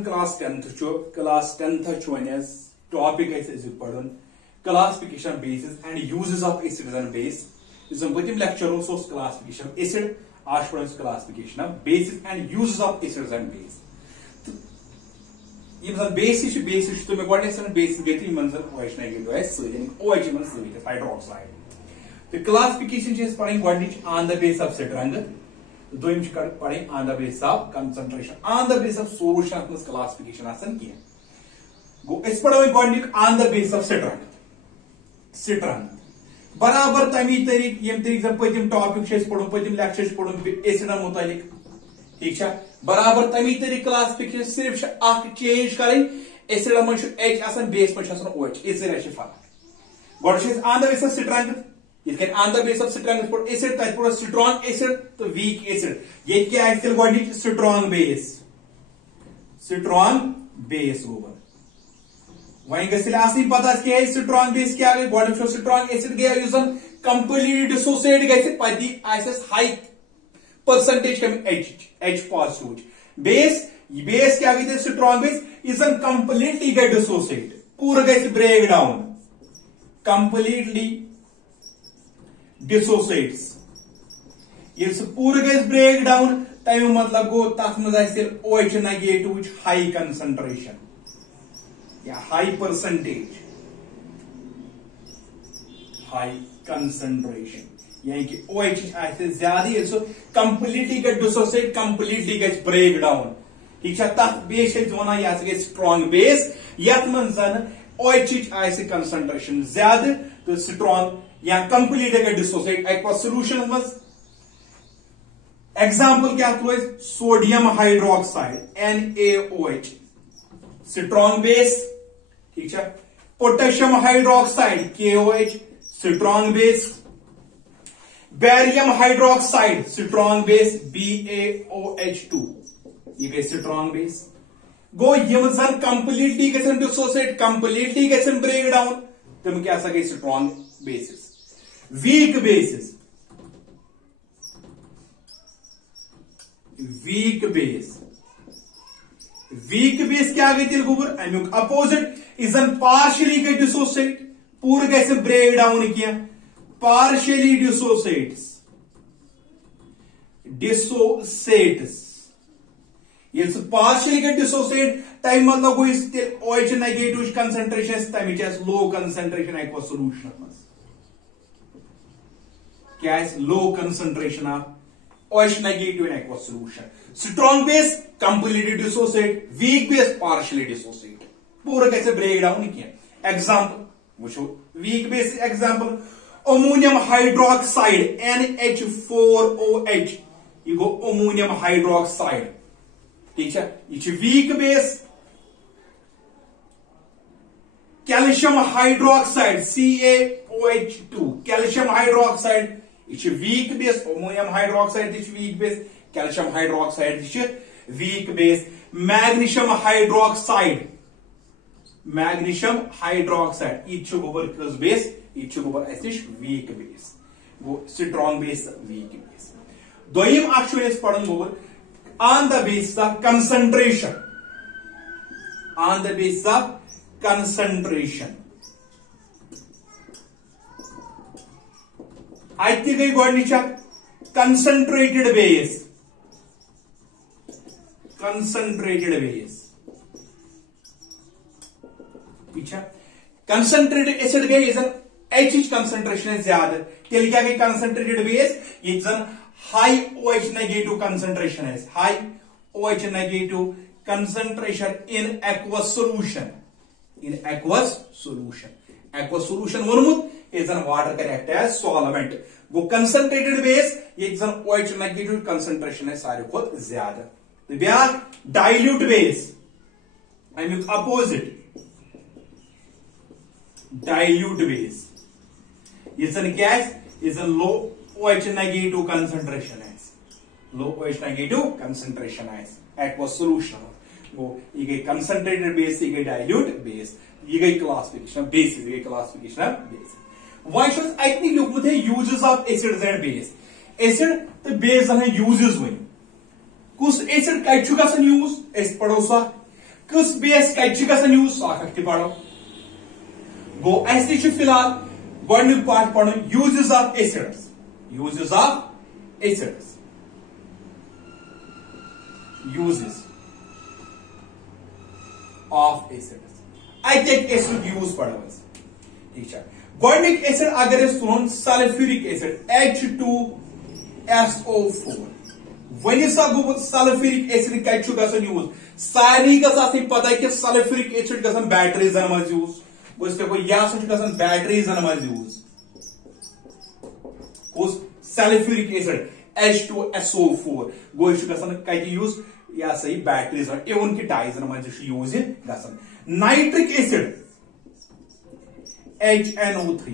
Class 10th topic पढ़न classification bases and uses of acids and base पतिम lecture classification acid आज पढ़ classification of bases and uses of acids and base bases तो मे bases गई OH negative OH hydroxide तो classification पढ़ on the base of strength दोम पढ़ on the base of concentration on the base of solution classification गो पढ़ो on the base of strength बराबर तमी तरीक यम तरीक पतिम टॉपिक पढ़ो पतिम लेक्चर पढ़ो एसिडन मुतालिक ठीक बराबर तमी तरीक क्लासिफिकेशन सिर्फ चेंज करें एसिड मन H बेस मन OH इस फर्क go on the base of strength on the base of strength पढ़ो एसिड तक पढ़ो स्ट्रांग एसिड तो वीक एसिड ये क्या स्ट्रांग बेस गोबर वहीं गई पता क्या स्ट्रांग बेस क्या गई गो स्ट्रांग एसिड गया कंप्लीट डिसोसिएट गति high percentage H positive base क्या गई स्ट्रांग बेस इस कंप्लीटली गई डिसोसिएट पूरा गई ब्रेक डाउन कंप्लीटली डिसोसिएट्स ये पूरा गई ब्रेक डाउन तम मतलब गो तथ मज OH नेगेटिव हाई कंसंट्रेशन या हाई परसेंटेज हाई कंसंट्रेशन यानी कि OH ज्यादा सो कंप्लीटली गई डिसोसिएट कंप्लीटली गई ब्रेक डाउन ठीक है तथ बेस वन यह गई स्ट्रांग बेस यथ मन OH कंसंट्रेशन ज्यादा तो स्ट्रांग या कंप्लीट गई डिसोसिएट एक सोल्यूशन मज एग्जाम्पल क्या तो sodium hydroxide NaOH strong base ठीक है potassium hydroxide KOH strong base barium hydroxide strong base BaOH2 ये गई स्ट्रांग बेस गो यम कंप्लीटली गन डिसोसिएट कंप्लीटली गन ब्रेक डाउन तुम क्या गई strong bases weak bases weak base क्या गई तेल गोबर अमुक अपोजिट इस पार्शियली गई डिसोसिएट पूरा गई ब्रेक डाउन क्या पार्शियली डिसोसिएट्स ये पार्शियली गई डिसोसिएट तम मतलब गो OH नेगेटिव कंसंट्रेशन तम लो कंसंट्रेशन एक सोल्यूशन क्या low concentration of OH negative in aqueous solution. Strong base completely dissociate, weak base partially dissociate. पूरा कैसे ब्रेक डाउन किया एग्जाम्पल वो weak base example ammonium hydroxide NH4OH ये गो ammonium hydroxide ठीक है ये weak base calcium hydroxide CaOH2 calcium hydroxide weak base ammonium hydroxide weak base calcium hydroxide weak base magnesium hydroxide ये गोबर कस बेस ये गोबर वीक बेस वो स्ट्रांग बेस वीक बेस दोयम पढ़न गोबर on the base of concentration अति गई गोडनिच concentrated base concentrated acid गई H कंसंट्रेशन ज्यादा तेल क्या गई कंसंट्रेटेड बेस ये हाई OH नेगेटिव कंसंट्रेशन है high OH negative concentration in aqueous solution वोनमुत ये वाटर कर एक्ट एज सॉल्वेंट वो कंसंट्रेटेड बेस ये OH नेगेटिव कंसंट्रेशन है सारे खुद ज्यादा तो ब्या डाइल्यूट बेस अमुक अपोजिट डाइल्यूट बेस ये क्या है लो OH नेगेटिव कंसंट्रेशन है लो OH नेगेटिव कंसंट्रेशन है एक्वस सोल्यूशन वो ये गई कंसंट्रेटेड बेस ये गई डाइल्यूट बेस ये गई क्लासिफिकेशन बेस वह लिखमुत है uses of acids and base acid तो बेस यूजेस वन कुछ एसिड कत यूज पढ़ो सा किस बेस कत यूज सख पढ़ो गो अस फिलहाल गोडनिक पार्ट पढ़ो uses of acids uses of acids uses of acids acid use पढ़ो ठीक है गोडनिक एसिड अगर तुन सल्फ्यूरिक एसिड H2SO4 वन सा गो सल्फ्यूरिक एसिड कत यूज सारे गई पता कि सल्फ्यूरिक एसिड गन बैटरीजन मज यूज गो यह बैटरीजन मज यूज कुस सल्फ्यूरिक एसिड H2SO4 गो कत यूज यह सही बैटरीजन इवन कि डाइजन मज use gun nitric acid HNO3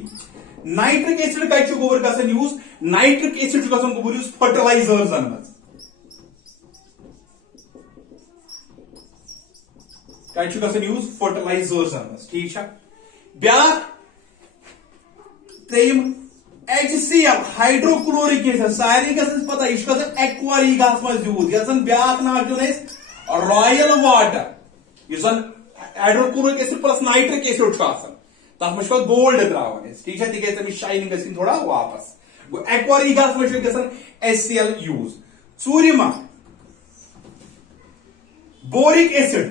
nitric acid कत गोबर gun use nitric acid gun गोबर यूज फर्टिलाइजर्सन मज कत यूज फर्टिलाइजर्सन मज ठीक है ब्या त्रेम HCl हाइड्रोक्लोरिक एसिड सारे गन पता यह एक्वा मज यूज यह ब्या नाम रॉयल वाटर इस hydrochloric acid plus nitric acid तथ मे गोल्ड द्रावन ठीक है तिक शाइनिंग गई थोड़ा वापस गो एक्वा मे HCl यूज चूरिम बोरिक एसिड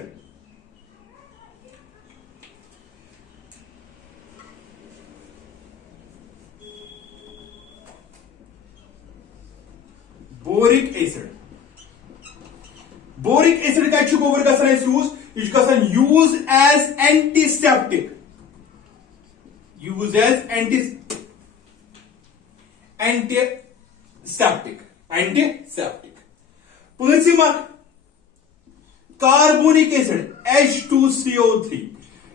बोरिक एसिड कत गोबर गस यूज यह यूज एज एंटीसेप्टिक पूंचम कार्बोनिक एसिड H2CO3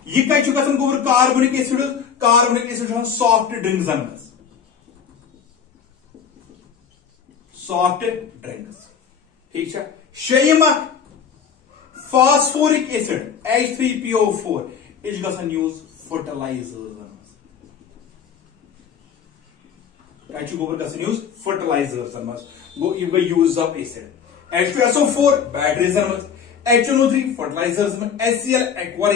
यह कत गोबर कार्बोनिक एसिड सॉफ्ट ड्रिंक्सन मज सॉफ्ट ड्रिंक्स ठीक है शेम फास्फोरिक एसिड H3PO4 यह गन यूज फर्टिलाइजर्स कत गोबर गन यूज फर्टिलाइजर्स मज गो यह गई यूज ऑफ एसिड H2SO4 बैटरीजन मज HNO3 फर्टिलाइजर्स मज HCl aqua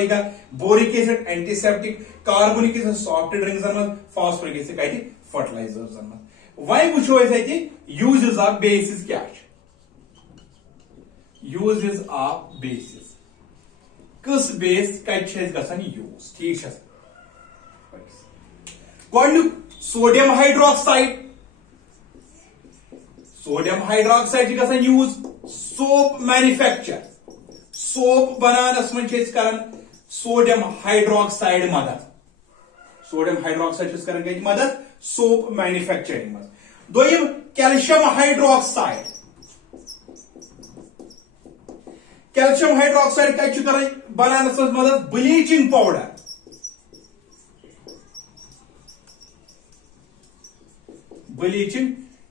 boric acid antiseptic carbonic acid soft ड्रिंक्सन मज फास्फोरिक एसिड कत फर्टिलाइजर्स मज वह वो यूजेस ऑफ बेसिस क्या यूजेस ऑफ बेसिस किस बेस कत यूज ठीक है गोल्ड सोडियम हाइड्रोक्साइड गन यूज सोप मैन्युफैक्चर सोप बनानस मन सोडियम हाइड्रोक्साइड मदद सोप मैन्युफैक्चरिंग मज दोयम कैल्शियम हाइड्रोक्साइड कत बनानस मदद ब्लीचिंग पाउडर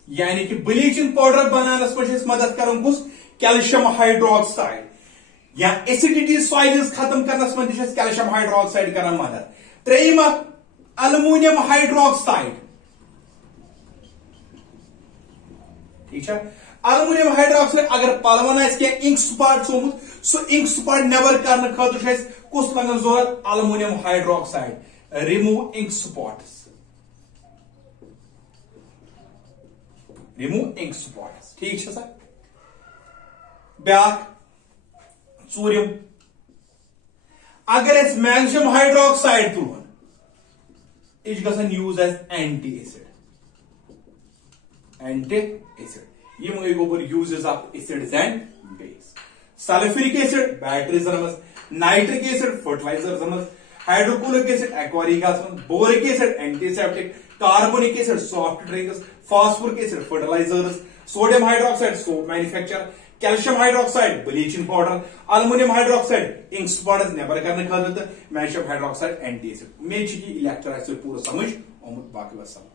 यानी कि ब्लीचिंग पाउडर बनानस मदद कर कैल्शियम हाइड्रोक्साइड या एसिडिटी सॉइल्स खत्म करनस मज कैल्शियम हाइड्रोक्साइड कर मदद त्रेम अल्युमिनियम हाइड्रोक्साइड ठीक है अल्युमिनियम हाइड्रोक्साइड अगर पलवन इंक स्पॉट सोमुत सो इंक स्पॉट नेबर करने खतर कुछ लगन जरूरत aluminium hydroxide remove ink spots ठीक है सर ब्या चूरिम अगर मैग्नीशियम हाइड्रोक्साइड तुलन यह गन यूज एज एंटी एसिड यम गई गोबर uses of acids and base sulphuric acid बैटरीजन मज नाइट्रिक एसिड फर्टिलाइजर मज hydrochloric acid aqua boric acid antiseptic carbonic acid soft drinks phosphoric acid fertilizers sodium hydroxide soap manufacture calcium hydroxide bleaching powder aluminium hydroxide ink spots नेबर करने खतर magnesium hydroxide anti acid मे lecture पूरा समझ बाकी वसलम।